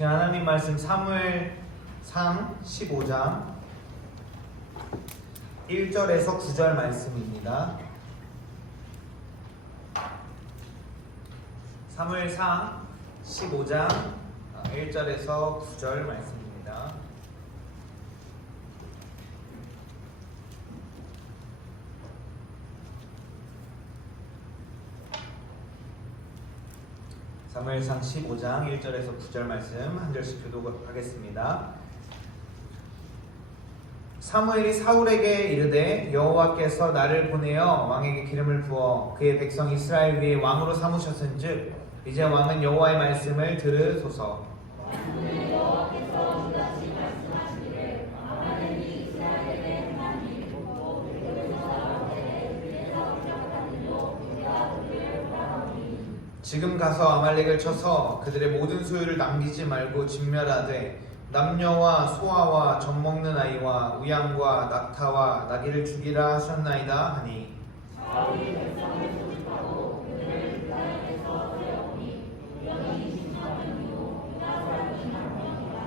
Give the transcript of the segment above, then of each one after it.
시간 하나님 말씀 사무엘상 15장 1절에서 9절 말씀입니다. 사무엘상 15장 1절에서 9절 말씀입니다. 사무엘상 15장 1절에서 9절 말씀 한 절씩 교독하겠습니다. 사무엘이 사울에게 이르되 여호와께서 나를 보내어 왕에게 기름을 부어 그의 백성 이스라엘 위에 왕으로 삼으셨은즉 이제 왕은 여호와의 말씀을 들으소서. 여호와께서 이같이 말씀하시기를 아말렉이 이스라엘의 하나님이고 그들에서 나올 때에 그에서 기억하니요 내가 그들을 보라하니 지금 가서 아말렉을 쳐서 그들의 모든 소유를 남기지 말고 진멸하되 남녀와 소아와 젖먹는 아이와 우양과 낙타와 나귀를 죽이라 하셨나이다 하니 사울이 백성을 소집하고 그들을 유다에서 세우니 우연히 20만이요 유다 사람이 10,000명이라.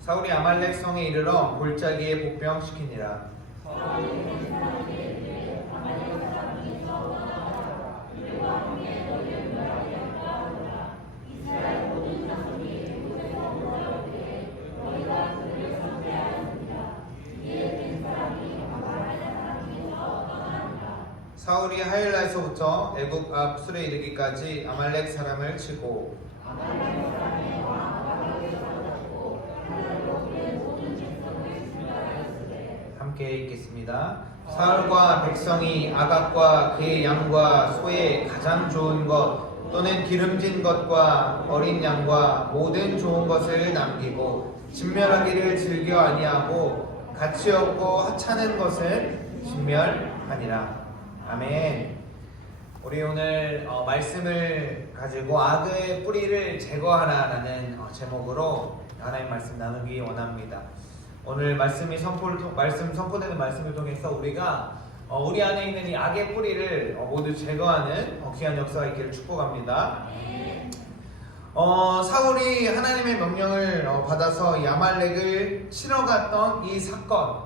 사울이 아말렉 성에 이르러 골짜기에 복병시키니라. 사울이 된 사람에게 이르되 아말렉 사람에게서 떠나가라. 그들과 함께 너희를 멸하게 할까 하노라. 이스라엘 모든 자손이 그곳에서 모여오되 너희가 그들을 상대하였느니라. 이에 된 사람이 아말렉 사람에게서 떠나니라. 사울이 하일라에서부터 애굽 앞 술에 이르기까지 아말렉 사람을 치고 아말렉 사람의 왕 아갈에게 사로잡고 칼날로 그의 모든 백성을 진멸하였으되. 함께 읽겠습니다. 사울과 백성이 아각과 그의 양과 소의 가장 좋은 것 또는 기름진 것과 어린 양과 모든 좋은 것을 남기고 진멸하기를 즐겨 아니하고 가치 없고 하찮은 것을 진멸하니라. 아멘. 우리 오늘 말씀을 가지고 악의 뿌리를 제거하라라는 제목으로 하나님 말씀 나누기 원합니다. 오늘 말씀 선포되는 말씀을 통해서 우리가 우리 안에 있는 이 악의 뿌리를 모두 제거하는 귀한 역사가 있기를 축복합니다. 사울이 하나님의 명령을 받아서 이 아말렉을 치러 갔던 이 사건,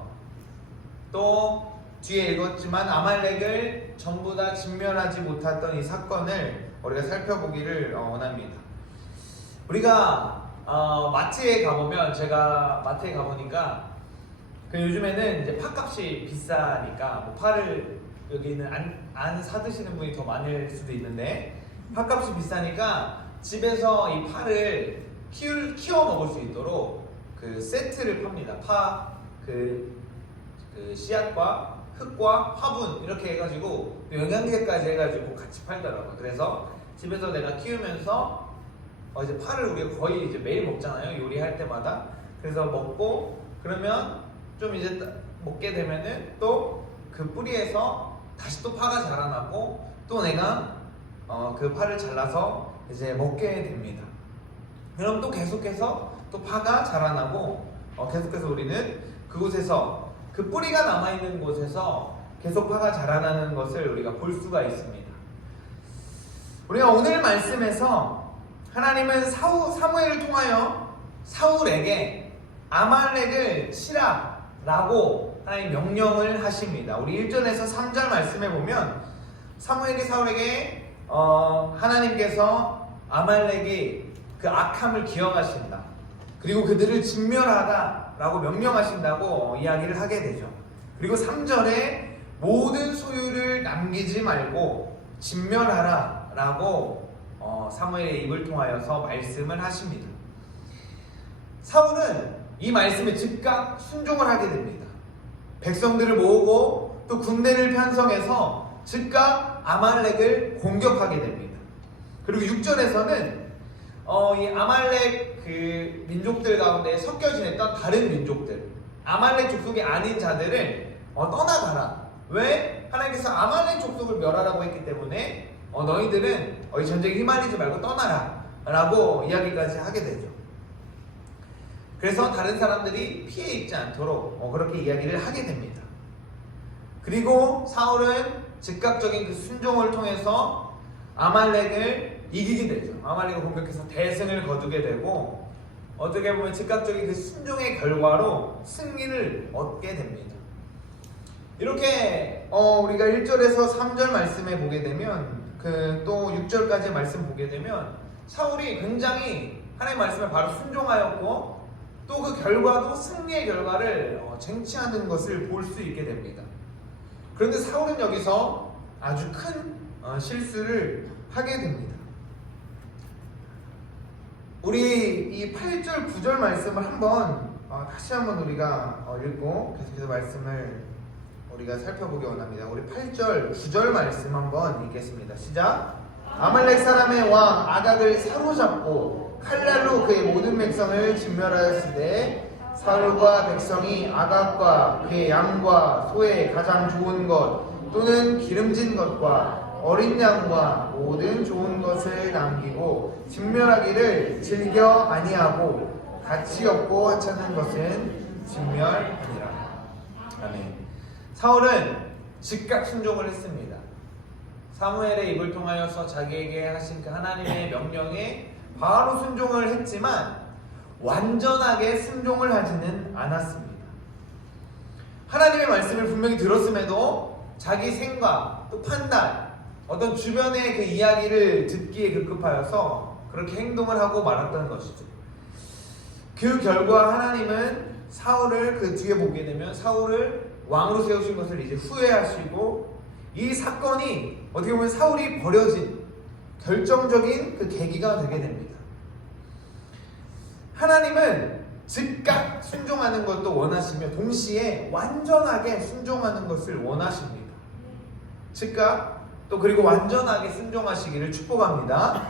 또 뒤에 읽었지만 아말렉을 전부 다 진멸하지 못했던 이 사건을 우리가 살펴보기를 원합니다. 우리가 마트에 가보면, 제가 마트에 가보니까 요즘에는 이제 팥값이 비싸니까 뭐 파를 여기는 안 사드시는 분이 더 많을 수도 있는데, 팥값이 비싸니까 집에서 이 파를 키워 먹을 수 있도록 그 세트를 팝니다. 그 씨앗과 흙과 화분 이렇게 해가지고 영양제까지 해가지고 같이 팔더라고요. 그래서 집에서 내가 키우면서 이제 파를 우리가 거의 이제 매일 먹잖아요. 요리할 때마다. 그래서 먹고 그러면 좀 이제 먹게 되면은 또 그 뿌리에서 다시 또 파가 자라나고 또 내가 그 파를 잘라서 이제 먹게 됩니다. 그럼 또 계속해서 또 파가 자라나고 계속해서 우리는 그곳에서 그 뿌리가 남아있는 곳에서 계속 파가 자라나는 것을 우리가 볼 수가 있습니다. 우리가 오늘 말씀에서 하나님은 사무엘을 통하여 사울에게 아말렉을 치라 라고 하나님 명령을 하십니다. 우리 1절에서 3절 말씀에 보면 사무엘이 사울에게 하나님께서 아말렉이 그 악함을 기억하신다, 그리고 그들을 진멸하라 라고 명령하신다고 이야기를 하게 되죠. 그리고 3절에 모든 소유를 남기지 말고 진멸하라 라고 사무엘의 입을 통하여서 말씀을 하십니다. 사울은 이 말씀에 즉각 순종을 하게 됩니다. 백성들을 모으고 또 군대를 편성해서 즉각 아말렉을 공격하게 됩니다. 그리고 6절에서는 이 아말렉 그 민족들 가운데 섞여 지냈던 다른 민족들, 아말렉 족속이 아닌 자들을 떠나가라. 왜? 하나님께서 아말렉 족속을 멸하라고 했기 때문에 너희들은 이 전쟁에 휘말리지 말고 떠나라 라고 이야기까지 하게 되죠. 그래서 다른 사람들이 피해 입지 않도록 그렇게 이야기를 하게 됩니다. 그리고 사울은 즉각적인 그 순종을 통해서 아말렉을 이기게 되죠. 아말렉을 공격해서 대승을 거두게 되고 어떻게 보면 즉각적인 그 순종의 결과로 승리를 얻게 됩니다. 이렇게 우리가 1절에서 3절 말씀에 보게 되면 또 6절까지 말씀 보게 되면 사울이 굉장히 하나님의 말씀에 바로 순종하였고 또 그 결과도 승리의 결과를 쟁취하는 것을 볼 수 있게 됩니다. 그런데 사울은 여기서 아주 큰 실수를 하게 됩니다. 우리 이 8절 9절 말씀을 다시 한번 우리가 읽고 계속해서 말씀을 우리가 살펴보기 원합니다. 우리 8절 9절 말씀 한번 읽겠습니다. 시작. 아말렉 사람의 왕 아각을 사로잡고 칼날로 그의 모든 백성을 진멸하였으되 사울과 백성이 아각과 그의 양과 소의 가장 좋은 것 또는 기름진 것과 어린 양과 모든 좋은 것을 남기고 진멸하기를 즐겨 아니하고 가치 없고 하찮은 것은 진멸하니라. 아멘. 사울은 즉각 순종을 했습니다. 사무엘의 입을 통하여서 자기에게 하신 그 하나님의 명령에 바로 순종을 했지만 완전하게 순종을 하지는 않았습니다. 하나님의 말씀을 분명히 들었음에도 자기 생각 또 판단 어떤 주변의 그 이야기를 듣기에 급급하여서 그렇게 행동을 하고 말았던 것이죠. 그 결과 하나님은 사울을 그 뒤에 보게 되면 사울을 왕으로 세우신 것을 이제 후회하시고 이 사건이 어떻게 보면 사울이 버려진 결정적인 그 계기가 되게 됩니다. 하나님은 즉각 순종하는 것도 원하시며 동시에 완전하게 순종하는 것을 원하십니다. 즉각 또 그리고 완전하게 순종하시기를 축복합니다.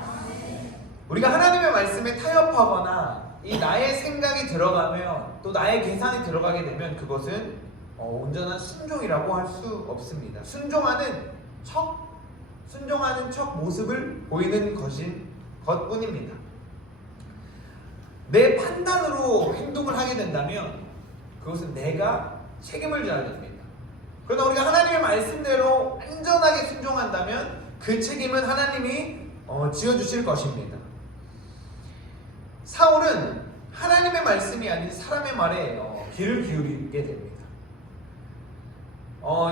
우리가 하나님의 말씀에 타협하거나 이 나의 생각이 들어가면 또 나의 계산이 들어가게 되면 그것은 온전한 순종이라고 할 수 없습니다. 순종하는 척 모습을 보이는 것뿐입니다. 내 판단으로 행동을 하게 된다면 그것은 내가 책임을 져야 됩니다. 그러나 우리가 하나님의 말씀대로 완전하게 순종한다면 그 책임은 하나님이 지어주실 것입니다. 사울은 하나님의 말씀이 아닌 사람의 말에 귀를 기울이게 됩니다.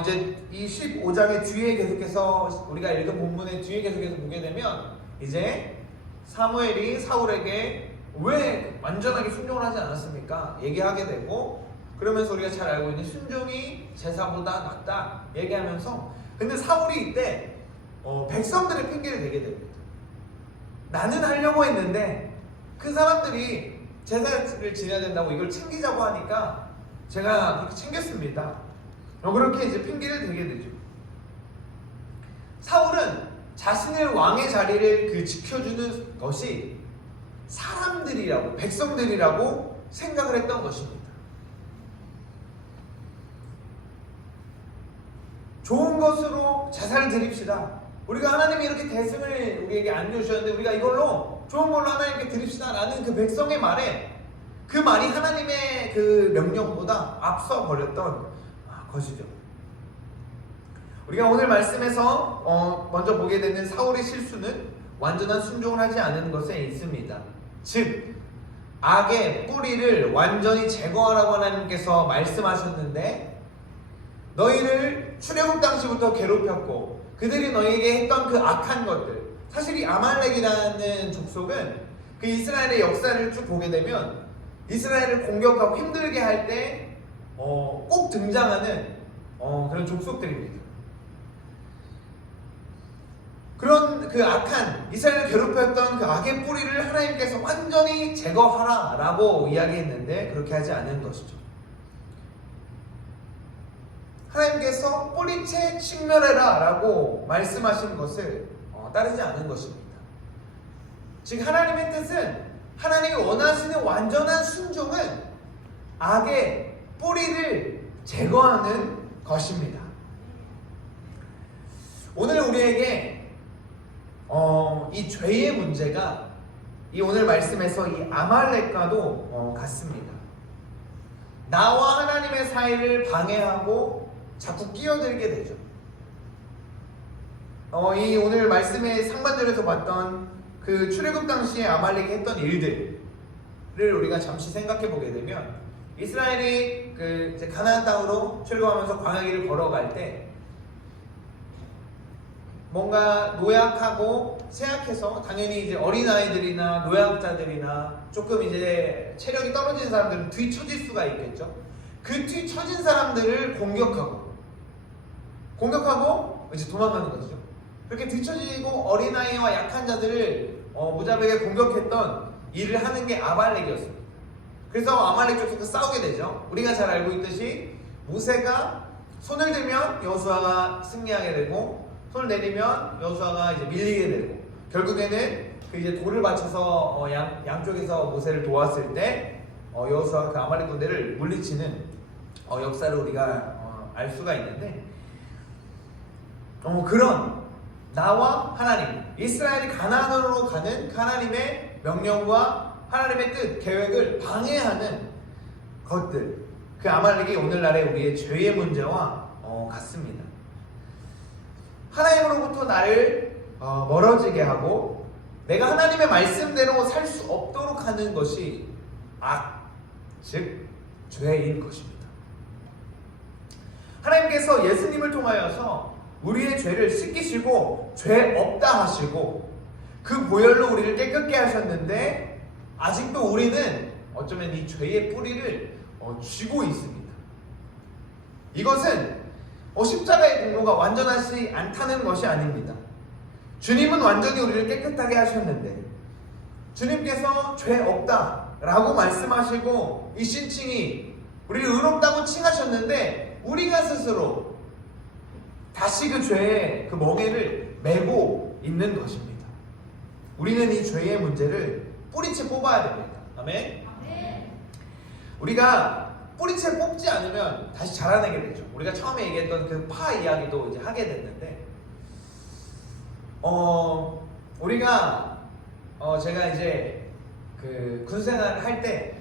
이제 이 15장의 뒤에 계속해서 우리가 읽은 본문의 뒤에 계속해서 보게 되면 이제 사무엘이 사울에게 왜 완전하게 순종을 하지 않았습니까? 얘기하게 되고 그러면서 우리가 잘 알고 있는 순종이 제사보다 낫다 얘기하면서 근데 사울이 이때 백성들의 핑계를 대게 됩니다. 나는 하려고 했는데 그 사람들이 제사를 지내야 된다고 이걸 챙기자고 하니까 제가 그렇게 챙겼습니다. 그렇게 이제 핑계를 대게 되죠. 사울은 자신의 왕의 자리를 지켜주는 것이 사람들이라고 백성들이라고 생각을 했던 것입니다. 좋은 것으로 제사를 드립시다. 우리가 하나님이 이렇게 대승을 우리에게 안겨주셨는데 우리가 이걸로 좋은 걸로 하나님께 드립시다 라는 그 백성의 말에 그 말이 하나님의 그 명령보다 앞서 버렸던 것이죠. 우리가 오늘 말씀에서 먼저 보게 되는 사울의 실수는 완전한 순종을 하지 않은 것에 있습니다. 즉 악의 뿌리를 완전히 제거하라고 하나님께서 말씀하셨는데 너희를 출애굽 당시부터 괴롭혔고 그들이 너희에게 했던 그 악한 것들 사실 이 아말렉이라는 족속은 그 이스라엘의 역사를 쭉 보게 되면 이스라엘을 공격하고 힘들게 할 때 꼭 등장하는 그런 족속들입니다. 그런 그 악한 이스라엘을 괴롭혔던 그 악의 뿌리를 하나님께서 완전히 제거하라 라고 이야기했는데 그렇게 하지 않은 것이죠. 하나님께서 뿌리채 식멸해라 라고 말씀하신 것을 따르지 않은 것입니다. 즉 하나님의 뜻은 하나님이 원하시는 완전한 순종은 악의 뿌리를 제거하는 것입니다. 오늘 우리에게 이 죄의 문제가 이 오늘 말씀에서 이 아말렉과도 같습니다. 나와 하나님의 사이를 방해하고 자꾸 끼어들게 되죠. 이 오늘 말씀의 상반절에서 봤던 그 출애굽 당시에 아말렉이 했던 일들 우리가 잠시 생각해 보게 되면 이스라엘이 이제 가나안 땅으로 출애굽하면서 광야길을 걸어갈 때 뭔가 노약하고 쇠약해서 당연히 이제 어린아이들이나 노약자들이나 조금 이제 체력이 떨어진 사람들은 뒤처질 수가 있겠죠. 그 뒤처진 사람들을 공격하고 이제 도망가는 것이죠. 그렇게 뒤처지고 어린아이와 약한 자들을 무자비하게 공격했던 일을 하는 게 아말렉이었습니다. 그래서 아말렉 쪽에서 싸우게 되죠. 우리가 잘 알고 있듯이 모세가 손을 들면 여호수아가 승리하게 되고 손을 내리면 여호수아가 이제 밀리게 되고 결국에는 그 이제 돌을 받쳐서 양쪽에서 모세를 도왔을 때 여호수아가 그 아말렉 군대를 물리치는 역사를 우리가 알 수가 있는데 그런 나와 하나님 이스라엘이 가나안으로 가는 하나님의 명령과 하나님의 뜻 계획을 방해하는 것들 그 아말렉이 오늘날의 우리의 죄의 문제와 같습니다. 하나님으로부터 나를 멀어지게 하고 내가 하나님의 말씀대로 살 수 없도록 하는 것이 즉 죄인 것입니다. 하나님께서 예수님을 통하여서 우리의 죄를 씻기시고 죄 없다 하시고 그 보혈로 우리를 깨끗게 하셨는데 아직도 우리는 어쩌면 이 죄의 뿌리를 쥐고 있습니다. 이것은 십자가의 공로가 완전하지 않다는 것이 아닙니다. 주님은 완전히 우리를 깨끗하게 하셨는데 주님께서 죄 없다 라고 말씀하시고 이 신칭이 우리를 의롭다고 칭하셨는데 우리가 스스로 다시 그 죄의 그 멍에를 메고 있는 것입니다. 우리는 이 죄의 문제를 뿌리채 뽑아야 됩니다. 아멘. 우리가 뿌리채 뽑지 않으면 다시 자라나게 되죠. 우리가 처음에 얘기했던 그 파 이야기도 이제 하게 됐는데, 우리가 제가 이제 그 군생활 할 때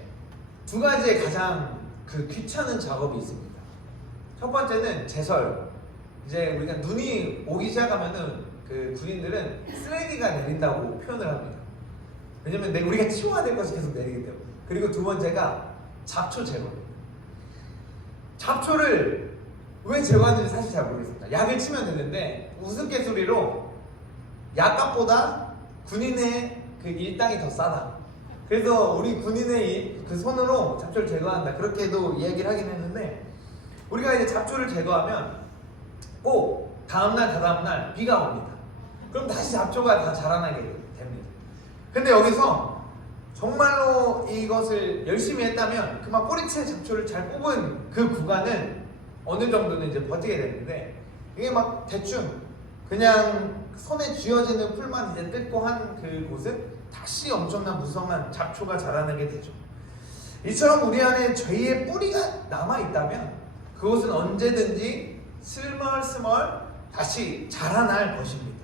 두 가지의 가장 그 귀찮은 작업이 있습니다. 첫 번째는 제설. 이제 우리가 눈이 오기 시작하면은 그 군인들은 쓰레기가 내린다고 표현을 합니다. 왜냐면 우리가 치워야 될 것이 계속 내리기 때문에. 그리고 두 번째가 잡초 제거입니다. 잡초를 왜 제거하는지 사실 잘 모르겠습니다. 약을 치면 되는데 우스갯소리로 약값보다 군인의 그 일당이 더 싸다. 그래서 우리 군인의 그 손으로 잡초를 제거한다. 그렇게도 이야기를 하긴 했는데 우리가 이제 잡초를 제거하면 꼭 다음날 다다음날 비가 옵니다. 그럼 다시 잡초가 다 자라나게 됩니다. 근데 여기서 정말로 이것을 열심히 했다면 그만 뿌리채 잡초를 잘 뽑은 그 구간은 어느 정도는 이제 버티게 되는데 이게 막 대충 그냥 손에 쥐어지는 풀만 이제 뜯고 한 그 곳은 다시 엄청난 무성한 잡초가 자라나게 되죠. 이처럼 우리 안에 죄의 뿌리가 남아있다면 그것은 언제든지 스멀스멀 다시 자라날 것입니다.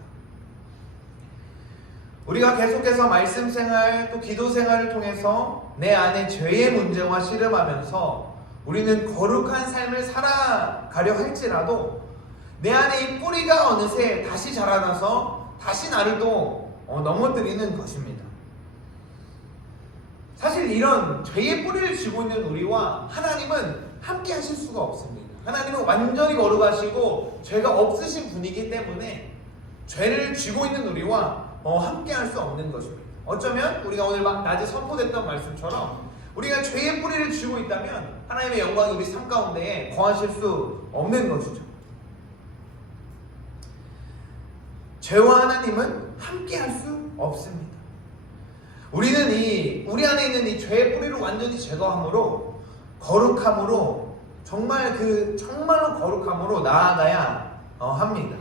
우리가 계속해서 말씀 생활 또 기도 생활을 통해서 내 안에 죄의 문제와 씨름하면서 우리는 거룩한 삶을 살아가려 할지라도 내 안에 이 뿌리가 어느새 다시 자라나서 다시 나를 또 넘어뜨리는 것입니다. 사실 이런 죄의 뿌리를 쥐고 있는 우리와 하나님은 함께 하실 수가 없습니다. 하나님은 완전히 거룩하시고 죄가 없으신 분이기 때문에 죄를 쥐고 있는 우리와 함께 할 수 없는 것입니다. 어쩌면 우리가 오늘 낮에 선포됐던 말씀처럼 우리가 죄의 뿌리를 쥐고 있다면 하나님의 영광이 우리 삶 가운데에 거하실 수 없는 것이죠. 죄와 하나님은 함께 할 수 없습니다. 우리는 우리 안에 있는 이 죄의 뿌리를 완전히 제거함으로 거룩함으로 정말로 거룩함으로 나아가야 합니다.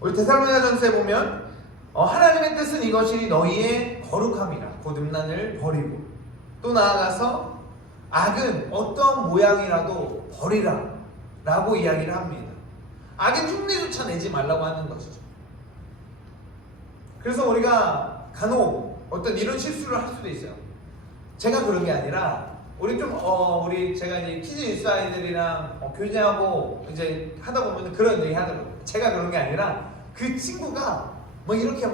우리 데살로니가전서에 보면 하나님의 뜻은 이것이 너희의 거룩함이라 곧 음란을 버리고 또 나아가서 악은 어떤 모양이라도 버리라 라고 이야기를 합니다. 악의 흉내조차 내지 말라고 하는 것이죠. 그래서 우리가 간혹 어떤 이런 실수를 할 수도 있어요. 제가 그런 게 아니라 제가 이제 키즈 뉴스 아이들이랑 교제하고 이제 하다 보면 그런 얘기 하더라고요. 제가 그런 게 아니라 그 친구가 이렇게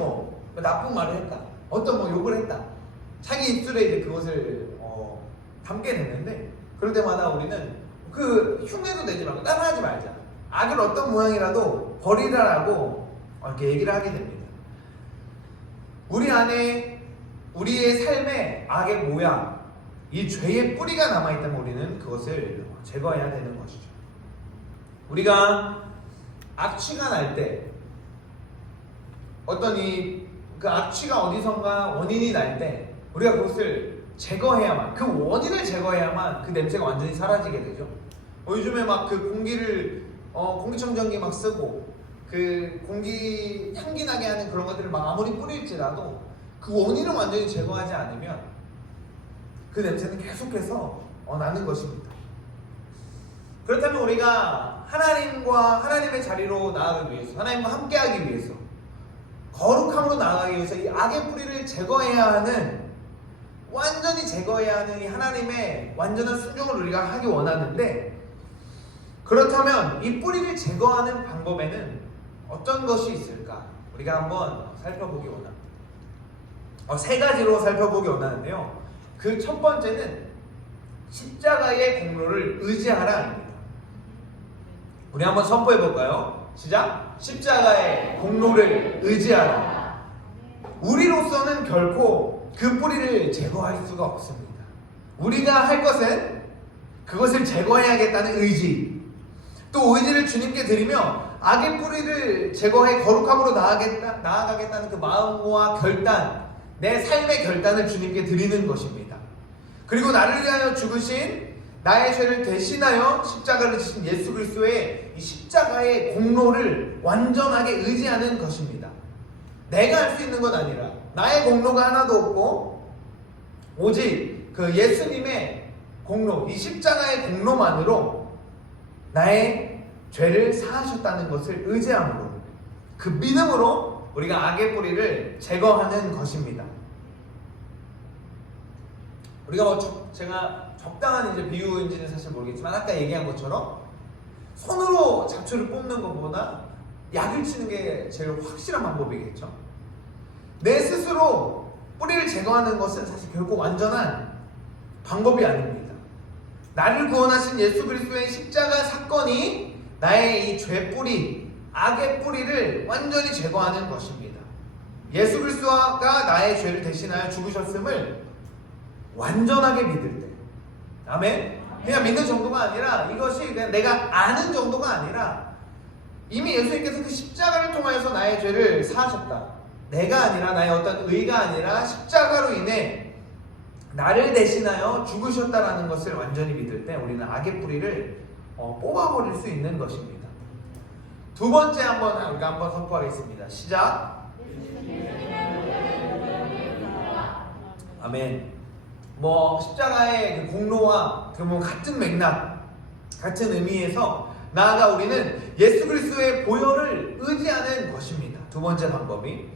나쁜 말을 했다. 어떤 욕을 했다. 자기 입술에 이제 그것을 담게 되는데, 그럴 때마다 우리는 그 흉내도 내지 말고 따라하지 말자. 악을 어떤 모양이라도 버리라라고 이렇게 얘기를 하게 됩니다. 우리 안에 우리의 삶에 악의 모양, 이 죄의 뿌리가 남아있다면 우리는 그것을 제거해야 되는 것이죠. 우리가 악취가 날 때, 어떤 그 악취가 어디선가 원인이 날 때 우리가 그것을 제거해야만, 그 원인을 제거해야만 그 냄새가 완전히 사라지게 되죠. 요즘에 막 그 공기를 공기청정기 막 쓰고 그 공기 향기 나게 하는 그런 것들을 막 아무리 뿌릴지라도 그 원인을 완전히 제거하지 않으면 그 냄새는 계속해서 나는 것입니다. 그렇다면 우리가 하나님의 자리로 나아가기 위해서, 하나님과 함께하기 위해서, 거룩함으로 나아가기 위해서 이 악의 뿌리를 제거해야 하는, 완전히 제거해야 하는 이 하나님의 완전한 순종을 우리가 하기 원하는데, 그렇다면 이 뿌리를 제거하는 방법에는 어떤 것이 있을까? 우리가 한번 살펴보기 원합니다. 세 가지로 살펴보기 원하는데요. 그 첫 번째는 십자가의 공로를 의지하라입니다. 우리 한번 선포해 볼까요? 시작! 십자가의 공로를 의지하라. 우리로서는 결코 그 뿌리를 제거할 수가 없습니다. 우리가 할 것은 그것을 제거해야겠다는 의지, 또 의지를 주님께 드리며 악의 뿌리를 제거해 거룩함으로 나아가겠다는 그 마음과 결단, 내 삶의 결단을 주님께 드리는 것입니다. 그리고 나를 위하여 죽으신, 나의 죄를 대신하여 십자가를 지신 예수 그리스도의 이 십자가의 공로를 완전하게 의지하는 것입니다. 내가 할 수 있는 건 아니라, 나의 공로가 하나도 없고 오직 그 예수님의 공로, 이 십자가의 공로만으로 나의 죄를 사하셨다는 것을 의지함으로, 그 믿음으로 우리가 악의 뿌리를 제거하는 것입니다. 우리가 제가 적당한 이제 비유인지는 사실 모르겠지만, 아까 얘기한 것처럼 손으로 잡초를 뽑는 것보다 약을 치는 게 제일 확실한 방법이겠죠. 내 스스로 뿌리를 제거하는 것은 사실 결코 완전한 방법이 아닙니다. 나를 구원하신 예수 그리스도의 십자가 사건이 나의 이 죄 뿌리, 악의 뿌리를 완전히 제거하는 것입니다. 예수 그리스도가 나의 죄를 대신하여 죽으셨음을 완전하게 믿을 때, 아멘? 그냥 믿는 정도가 아니라, 이것이 그냥 내가 아는 정도가 아니라, 이미 예수님께서 그 십자가를 통하여서 나의 죄를 사하셨다, 내가 아니라, 나의 어떤 의가 아니라 십자가로 인해 나를 대신하여 죽으셨다라는 것을 완전히 믿을 때 우리는 악의 뿌리를 뽑아버릴 수 있는 것입니다. 두 번째 우리가 한번 선포하겠습니다. 시작! 아멘. 십자가의 그 공로와 같은 맥락, 같은 의미에서 나아가 우리는 예수 그리스도의 보혈을 의지하는 것입니다. 두 번째 방법이,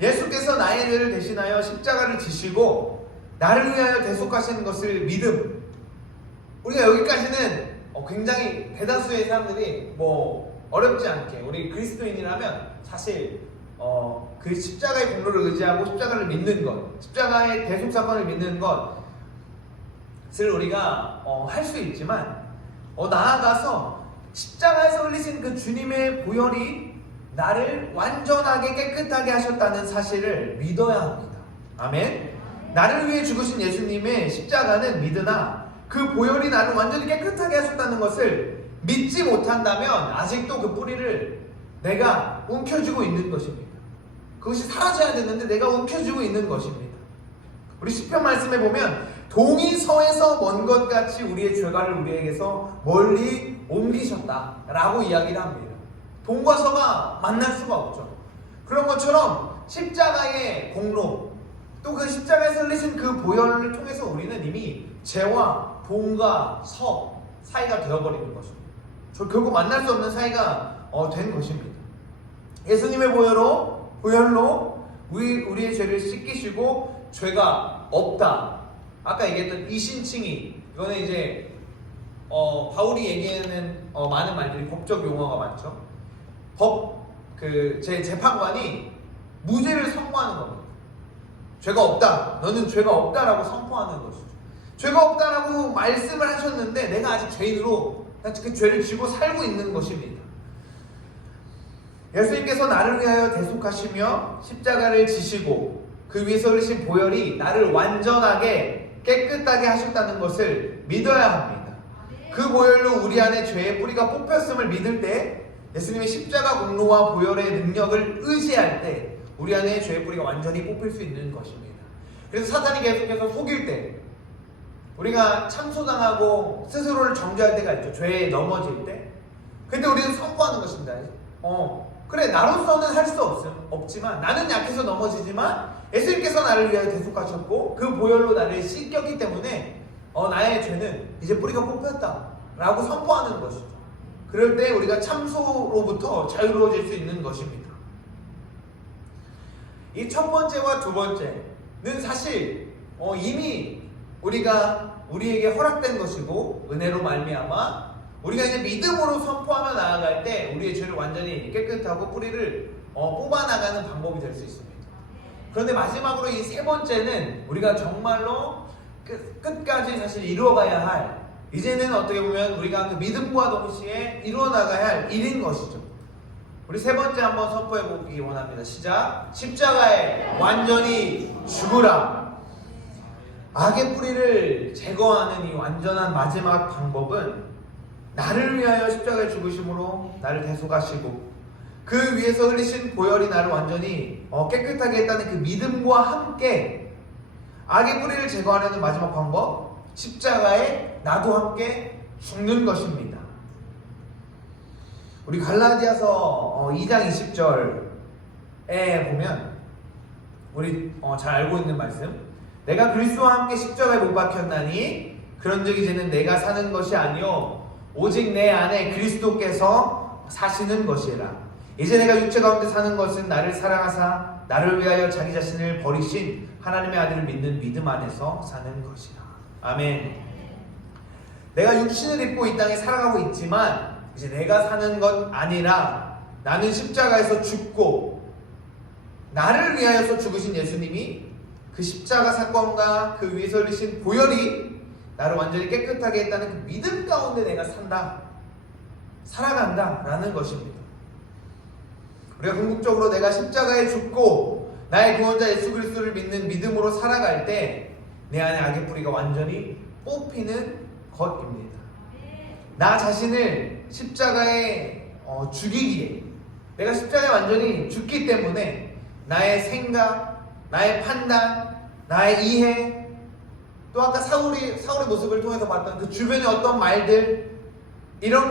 예수께서 나의 죄를 대신하여 십자가를 지시고 나를 위하여 대속하시는 것을 믿음. 우리가 여기까지는 굉장히 대다수의 사람들이 어렵지 않게, 우리 그리스도인이라면 사실 그 십자가의 공로를 의지하고 십자가를 믿는 것, 십자가의 대속 사건을 믿는 것을 우리가 할 수 있지만, 나아가서 십자가에서 흘리신 그 주님의 보혈이 나를 완전하게 깨끗하게 하셨다는 사실을 믿어야 합니다. 아멘. 나를 위해 죽으신 예수님의 십자가는 믿으나 그 보혈이 나를 완전히 깨끗하게 하셨다는 것을 믿지 못한다면 아직도 그 뿌리를 내가 움켜쥐고 있는 것입니다. 그것이 사라져야 되는데 내가 움켜쥐고 있는 것입니다. 우리 시편 말씀에 보면 동이 서에서 먼 것 같이 우리의 죄가를 우리에게서 멀리 옮기셨다라고 이야기를 합니다. 동과 서가 만날 수가 없죠. 그런 것처럼 십자가의 공로, 또 그 십자가에서 흘리신 그 보혈을 통해서 우리는 이미 죄와 동과 서 사이가 되어버리는 것입니다. 결국 만날 수 없는 사이가 된 것입니다. 예수님의 보혈로 우리의 죄를 씻기시고 죄가 없다. 아까 얘기했던 이신칭의, 이거는 이제 바울이 얘기하는 많은 말들이 법적 용어가 많죠. 재판관이 무죄를 선고하는 겁니다. 죄가 없다. 너는 죄가 없다라고 선포하는 것이죠. 죄가 없다라고 말씀을 하셨는데 내가 아직 죄인으로 그 죄를 지고 살고 있는 것입니다. 예수님께서 나를 위하여 대속하시며 십자가를 지시고 그 위에서 흘리신 보혈이 나를 완전하게 깨끗하게 하셨다는 것을 믿어야 합니다. 그 보혈로 우리 안에 죄의 뿌리가 뽑혔음을 믿을 때, 예수님의 십자가 공로와 보혈의 능력을 의지할 때 우리 안에 죄의 뿌리가 완전히 뽑힐 수 있는 것입니다. 그래서 사탄이 계속해서 속일 때, 우리가 참소당하고 스스로를 정죄할 때가 있죠. 죄에 넘어질 때. 근데 우리는 선포하는 것입니다. 그래, 나로서는 할 수 없지만, 나는 약해서 넘어지지만 예수님께서 나를 위하여 대속하셨고 그 보혈로 나를 씻겼기 때문에 나의 죄는 이제 뿌리가 뽑혔다 라고 선포하는 것이죠. 그럴 때 우리가 참소로부터 자유로워질 수 있는 것입니다. 이 첫 번째와 두 번째는 사실 이미 우리에게 허락된 것이고, 은혜로 말미암아 우리가 이제 믿음으로 선포하며 나아갈 때 우리의 죄를 완전히 깨끗하고 뿌리를 뽑아나가는 방법이 될 수 있습니다. 그런데 마지막으로 이 세 번째는 우리가 정말로 끝까지 사실 이루어가야 할, 이제는 어떻게 보면 우리가 그 믿음과 동시에 이루어나가야 할 일인 것이죠. 우리 세 번째 한번 선포해 보기 원합니다. 시작. 십자가에 완전히 죽으라. 악의 뿌리를 제거하는 이 완전한 마지막 방법은 나를 위하여 십자가에 죽으심으로 나를 대속하시고 그 위에서 흘리신 보혈이 나를 완전히 깨끗하게 했다는 그 믿음과 함께 악의 뿌리를 제거하려는 마지막 방법, 십자가에 나도 함께 죽는 것입니다. 우리 갈라디아서 2장 20절에 보면 우리 잘 알고 있는 말씀, 내가 그리스도와 함께 십자가에 못 박혔나니 그런즉 이제는 내가 사는 것이 아니요 오직 내 안에 그리스도께서 사시는 것이라. 이제 내가 육체 가운데 사는 것은 나를 사랑하사 나를 위하여 자기 자신을 버리신 하나님의 아들을 믿는 믿음 안에서 사는 것이라. 아멘. 내가 육신을 입고 이 땅에 살아가고 있지만 이제 내가 사는 것 아니라 나는 십자가에서 죽고 나를 위하여서 죽으신 예수님이 그 십자가 사건과 그 위에서 흘리신 보혈이 나를 완전히 깨끗하게 했다는 그 믿음 가운데 내가 산다, 살아간다 라는 것입니다. 우리가 궁극적으로 내가 십자가에 죽고 나의 구원자 예수 그리스도를 믿는 믿음으로 살아갈 때 내 안에 악의 뿌리가 완전히 뽑히는 것입니다. 나 자신을 십자가에 죽이기에, 내가 십자가에 완전히 죽기 때문에 나의 생각, 나의 판단, 나의 이해, 또 아까 사울의 모습을 통해서 봤던 그 주변의 어떤 말들, 이런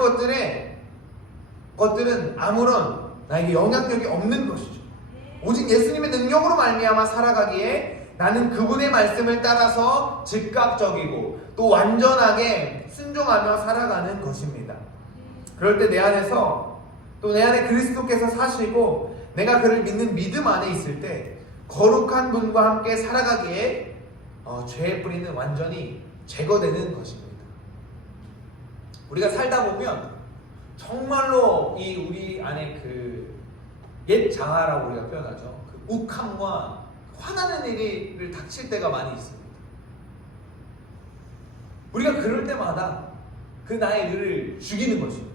것들은 아무런 나에게 영향력이 없는 것이죠. 오직 예수님의 능력으로 말미암아 살아가기에 나는 그분의 말씀을 따라서 즉각적이고 또 완전하게 순종하며 살아가는 것입니다. 그럴 때 내 안에서 또 내 안에 그리스도께서 사시고 내가 그를 믿는 믿음 안에 있을 때 거룩한 분과 함께 살아가기에 죄의 뿌리는 완전히 제거되는 것입니다. 우리가 살다 보면 정말로 우리 안에 그 옛 자아라고 우리가 표현하죠. 그 욱함과 화나는 일이 닥칠 때가 많이 있습니다. 우리가 그럴 때마다 그 나의 의를 죽이는 것입니다.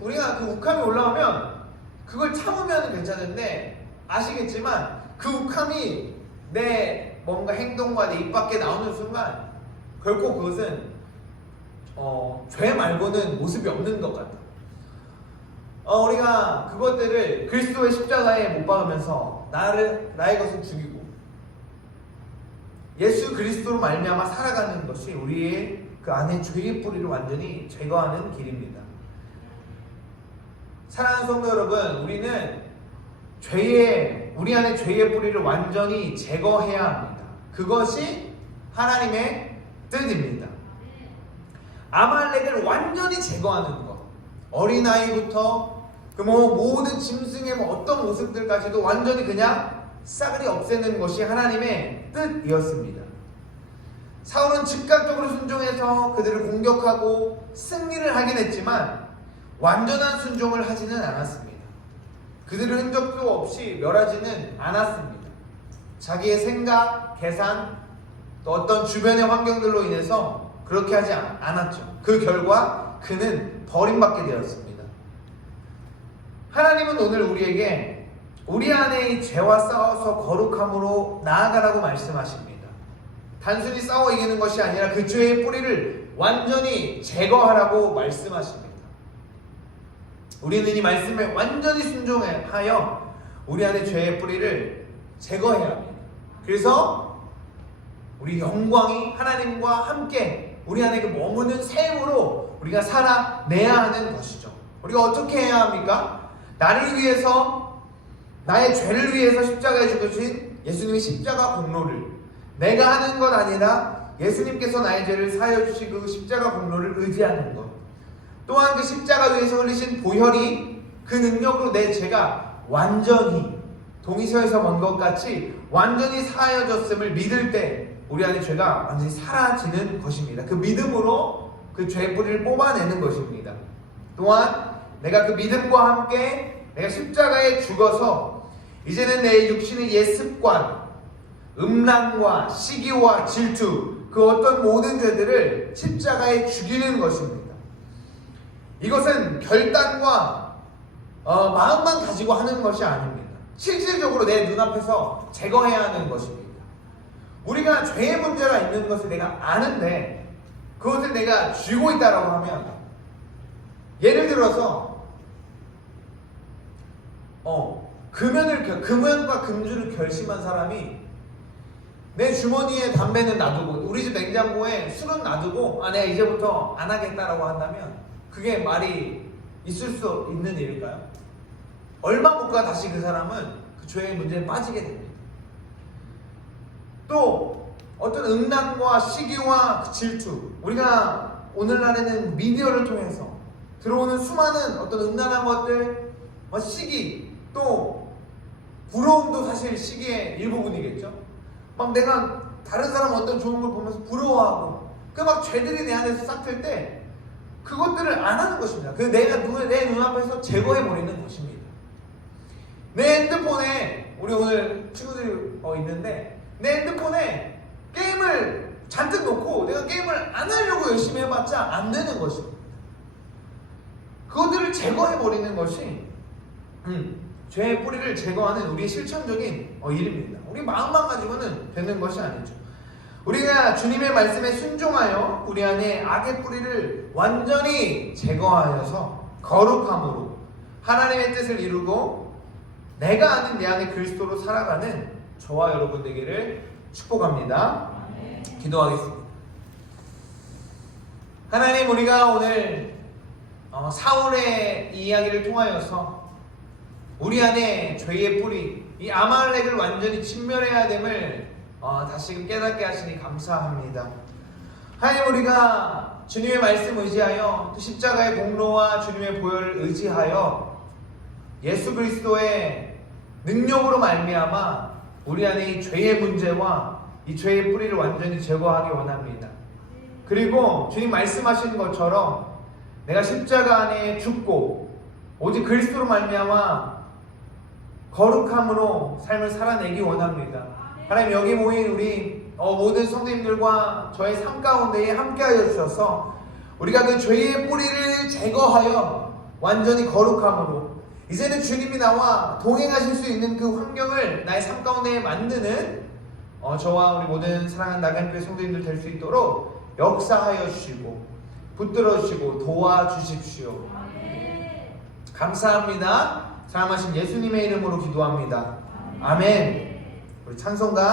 우리가 그 욱함이 올라오면 그걸 참으면 괜찮은데, 아시겠지만 그 욱함이 내 뭔가 행동과 내 입 밖에 나오는 순간 결코 그것은 죄 말고는 모습이 없는 것 같아요. 우리가 그것들을 그리스도의 십자가에 못 박으면서 나의 것을 죽이고 예수 그리스도로 말미암아 살아가는 것이 우리의 그 안에 죄의 뿌리를 완전히 제거하는 길입니다. 사랑하는 성도 여러분, 우리는 우리 안에 죄의 뿌리를 완전히 제거해야 합니다. 그것이 하나님의 뜻입니다. 아말렉을 완전히 제거하는 것, 어린아이부터 모든 짐승의 어떤 모습들까지도 완전히 그냥 싸그리 없애는 것이 하나님의 뜻이었습니다. 사울은 즉각적으로 순종해서 그들을 공격하고 승리를 하긴 했지만 완전한 순종을 하지는 않았습니다. 그들을 흔적도 없이 멸하지는 않았습니다. 자기의 생각, 계산, 또 어떤 주변의 환경들로 인해서 그렇게 하지 않았죠. 그 결과 그는 버림받게 되었습니다. 하나님은 오늘 우리에게 우리 안에 죄와 싸워서 거룩함으로 나아가라고 말씀하십니다. 단순히 싸워 이기는 것이 아니라 그 죄의 뿌리를 완전히 제거하라고 말씀하십니다. 우리는 이 말씀에 완전히 순종하여 우리 안에 죄의 뿌리를 제거해야 합니다. 그래서 우리 영광이 하나님과 함께 우리 안에 그 머무는 샘으로 우리가 살아내야 하는 것이죠. 우리가 어떻게 해야 합니까? 나를 위해서, 나의 죄를 위해서 십자가에 죽으신 예수님의 십자가 공로를, 내가 하는 것 아니라 예수님께서 나의 죄를 사하여 주신 그 십자가 공로를 의지하는 것, 또한 그 십자가 위에서 흘리신 보혈이 그 능력으로 내 죄가 완전히 동이서에서 본 것 같이 완전히 사하여졌음을 믿을 때 우리 안에 죄가 완전히 사라지는 것입니다. 그 믿음으로 그 죄의 뿌리를 뽑아내는 것입니다. 또한 내가 그 믿음과 함께 내가 십자가에 죽어서 이제는 내 육신의 옛 습관, 음란과 시기와 질투, 그 어떤 모든 죄들을 십자가에 죽이는 것입니다. 이것은 결단과 마음만 가지고 하는 것이 아닙니다. 실질적으로 내 눈앞에서 제거해야 하는 것입니다. 우리가 죄의 문제가 있는 것을 내가 아는데 그것을 내가 쥐고 있다라고 하면, 예를 들어서 금연과 금주를 결심한 사람이 내 주머니에 담배는 놔두고 우리 집 냉장고에 술은 놔두고 내가 이제부터 안 하겠다라고 한다면 그게 말이 있을 수 있는 일일까요? 얼마 못 가 다시 그 사람은 그 죄의 문제에 빠지게 됩니다. 또 어떤 음란과 시기와 그 질투, 우리가 오늘날에는 미디어를 통해서 들어오는 수많은 어떤 음란한 것들, 시기, 또 부러움도 사실 시기의 일부분이겠죠. 막 내가 다른 사람 어떤 좋은 걸 보면서 부러워하고 그 막 죄들이 내 안에서 싹틀 때 그것들을 안 하는 것입니다. 그 내가 내 눈앞에서 제거해버리는 것입니다. 내 핸드폰에, 우리 오늘 친구들이 있는데 내 핸드폰에 게임을 잔뜩 놓고 내가 게임을 안 하려고 열심히 해봤자 안 되는 것입니다. 그것들을 제거해버리는 것이 죄의 뿌리를 제거하는 우리의 실천적인 일입니다. 우리 마음만 가지고는 되는 것이 아니죠. 우리가 주님의 말씀에 순종하여 우리 안에 악의 뿌리를 완전히 제거하여서 거룩함으로 하나님의 뜻을 이루고 내가 아닌 내 안에 그리스도로 살아가는 저와 여러분 되기를 축복합니다. 기도하겠습니다. 하나님, 우리가 오늘 사울의 이야기를 통하여서 우리 안에 죄의 뿌리, 이 아말렉을 완전히 진멸해야 됨을 다시금 깨닫게 하시니 감사합니다. 하나님, 우리가 주님의 말씀 의지하여 또 십자가의 공로와 주님의 보혈을 의지하여 예수 그리스도의 능력으로 말미암아 우리 안에 이 죄의 문제와 이 죄의 뿌리를 완전히 제거하기 원합니다. 그리고 주님 말씀하신 것처럼 내가 십자가 안에 죽고 오직 그리스도로 말미암아 거룩함으로 삶을 살아내기 원합니다. 하나님, 여기 모인 우리 모든 성도님들과 저의 삶 가운데에 함께하여 주셔서 우리가 그 죄의 뿌리를 제거하여 완전히 거룩함으로 이제는 주님이 나와 동행하실 수 있는 그 환경을 나의 삶 가운데 만드는 저와 우리 모든 사랑하는 나간교회 성도님들 될 수 있도록 역사하여 주시고 붙들어 주시고 도와주십시오. 감사합니다. 사랑하신 예수님의 이름으로 기도합니다. 아멘. 우리 찬송가